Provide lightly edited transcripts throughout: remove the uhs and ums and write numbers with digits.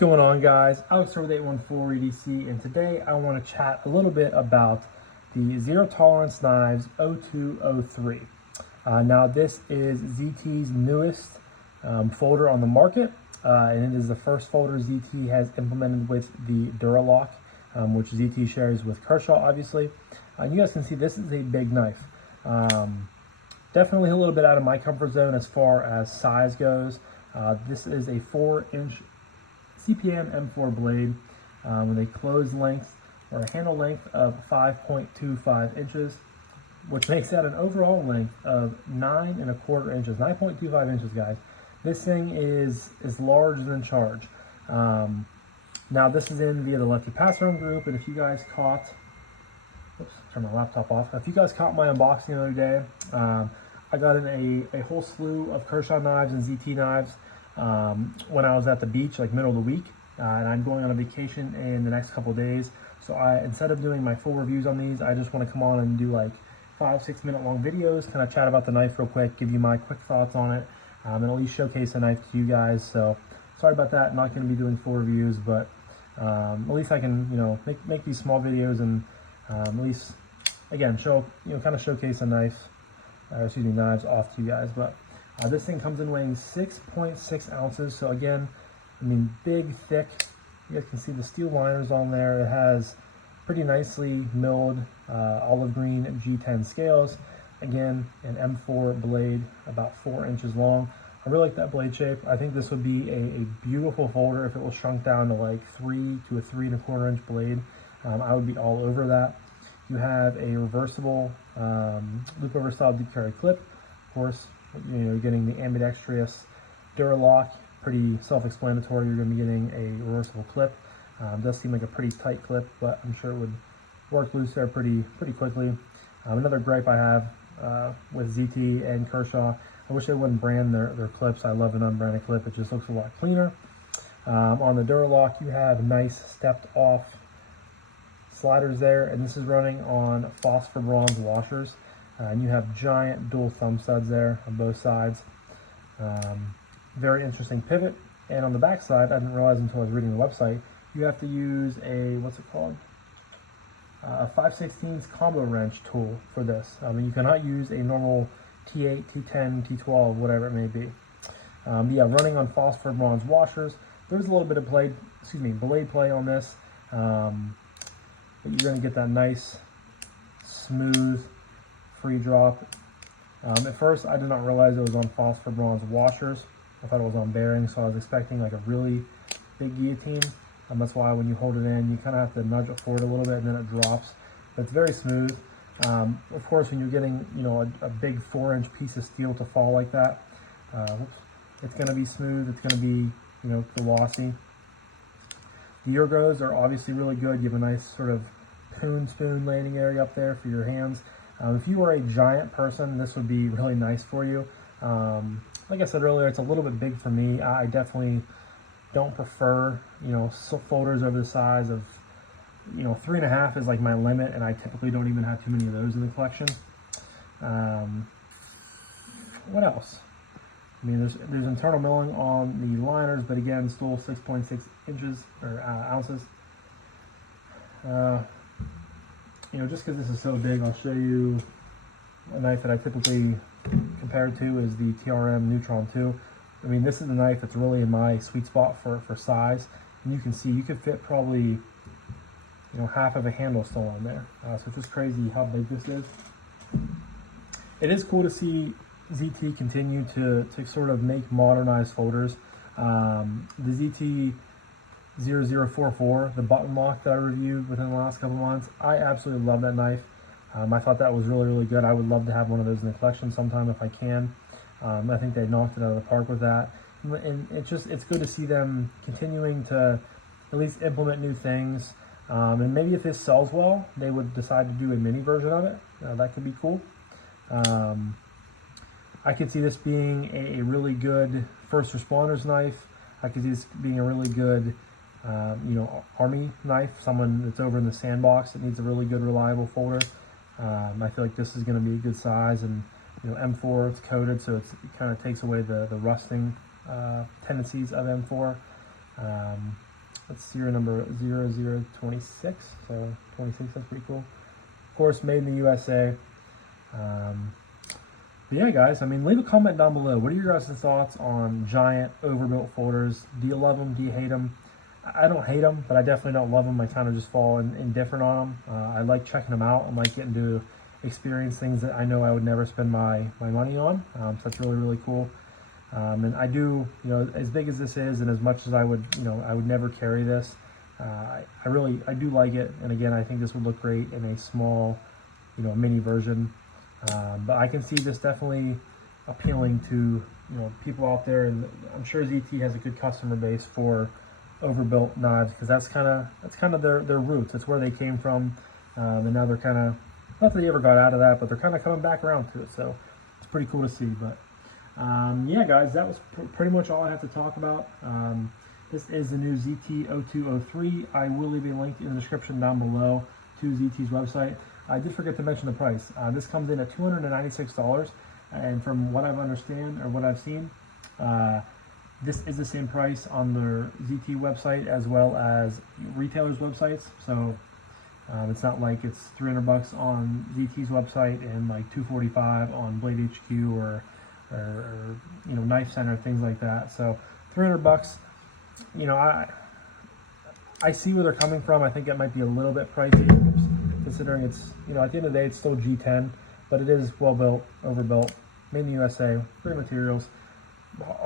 going on, guys? Alex with 814 EDC, and today I want to chat a little bit about the Zero Tolerance Knives 0203. Now this is ZT's newest folder on the market, and it is the first folder ZT has implemented with the Duralock, which ZT shares with Kershaw, obviously. You guys can see this is a big knife. Definitely a little bit out of my comfort zone as far as size goes. This is a 4-inch CPM M4 blade with a closed length or a handle length of 5.25 inches, which makes that an overall length of 9.25 inches. 9.25 inches, guys. This thing is large than charge. Now this is in via the Lefty passaround group, and if you guys caught, oops, turn my laptop off. If you guys caught my unboxing the other day, I got in a whole slew of Kershaw knives and ZT knives when I was at the beach, like middle of the week, and I'm going on a vacation in the next couple days. So instead of doing my full reviews on these, I just want to come on and do like 5-6 minute long videos, kind of chat about the knife real quick, give you my quick thoughts on it, and at least showcase the knife to you guys. So sorry about that, not going to be doing full reviews, but at least I can, make these small videos and at least, again, show, kind of showcase a knife, knives off to you guys. But this thing comes in weighing 6.6 ounces. So again, big, thick. You guys can see the steel liners on there. It has pretty nicely milled olive green G10 scales. Again, an M4 blade, about 4 inches long. I really like that blade shape. I think this would be a beautiful folder if it was shrunk down to like 3 to a 3.25 inch blade. I would be all over that. You have a reversible loop over style deep carry clip. Of course, you're getting the ambidextrous Duralock. Pretty self-explanatory. You're going to be getting a reversible clip. Does seem like a pretty tight clip, but I'm sure it would work loose there pretty quickly. Another gripe I have with ZT and Kershaw, I wish they wouldn't brand their clips. I love an unbranded clip. It just looks a lot cleaner. On the Duralock, you have nice stepped off sliders there, and this is running on phosphor bronze washers. And you have giant dual thumb studs there on both sides. Very interesting pivot. And on the back side, I didn't realize until I was reading the website, you have to use a, what's it called? A 5/16 combo wrench tool for this. You cannot use a normal T8, T10, T12, whatever it may be. Yeah, running on phosphor bronze washers. There's a little bit of blade play on this, but you're going to get that nice, smooth, free drop. At first, I did not realize it was on phosphor bronze washers. I thought it was on bearings, so I was expecting like a really big guillotine. That's why when you hold it in, you kind of have to nudge it forward a little bit, and then it drops. But it's very smooth. Of course, when you're getting a big 4-inch piece of steel to fall like that, it's going to be smooth. It's going to be glossy. The ergos are obviously really good. You have a nice sort of spoon landing area up there for your hands. If you are a giant person, this would be really nice for you. Like I said earlier, it's a little bit big for me. I definitely don't prefer, folders over the size of, 3.5 is like my limit, and I typically don't even have too many of those in the collection. What else? There's internal milling on the liners, but again, still 6.6 inches or ounces. Just because this is so big, I'll show you a knife that I typically compare it to is the TRM Neutron 2. This is the knife that's really in my sweet spot for size. And you can see you could fit probably, half of a handle still on there. So it's just crazy how big this is. It is cool to see ZT continue to sort of make modernized folders. The ZT 0044, the button lock that I reviewed within the last couple months, I absolutely love that knife. I thought that was really good. I would love to have one of those in the collection sometime if I can. I think they knocked it out of the park with that. And it's good to see them continuing to at least implement new things. And maybe if this sells well, they would decide to do a mini version of it. That could be cool. I could see this being a really good first responders knife. I could see this being a really good army knife, someone that's over in the sandbox that needs a really good, reliable folder. I feel like this is going to be a good size, and M4, it's coated, so it kind of takes away the rusting tendencies of M4. That's serial number 0026, so 26, that's pretty cool. Of course, made in the USA. But yeah, guys, I mean, leave a comment down below. What are your guys' thoughts on giant overbuilt folders? Do you love them? Do you hate them? I don't hate them, but I definitely don't love them. I kind of just fall indifferent on them. I like checking them out. I like getting to experience things that I know I would never spend my money on. So that's really, really cool. And I do, you know, as big as this is, and as much as I would, you know, I would never carry this. I do like it. And again, I think this would look great in a small, you know, mini version. But I can see this definitely appealing to, you know, people out there, and I'm sure ZT has a good customer base for overbuilt knives, because that's kind of their roots. That's where they came from, and now they're kind of, not that they ever got out of that, but they're kind of coming back around to it. So it's pretty cool to see. But yeah, guys, that was pretty much all I have to talk about. This is the new ZT0203. I will leave a link in the description down below to ZT's website. I did forget to mention the price. This comes in at $296, and from what I've seen, this is the same price on their ZT website as well as retailers' websites. So it's not like it's $300 on ZT's website and like $245 on Blade HQ or you know, Knife Center, things like that. So $300. You know, I see where they're coming from. I think it might be a little bit pricey, considering it's, you know, at the end of the day, it's still G10, but it is well built, overbuilt, made in the USA, great materials.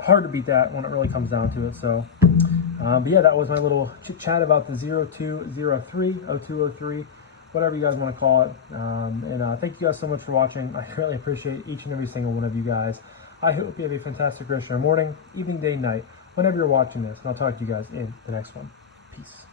Hard to beat that when it really comes down to it. So, but yeah, that was my little chit chat about the 0203, whatever you guys want to call it. And thank you guys so much for watching. I really appreciate each and every single one of you guys. I hope you have a fantastic rest of your morning, evening, day, night, whenever you're watching this. And I'll talk to you guys in the next one. Peace.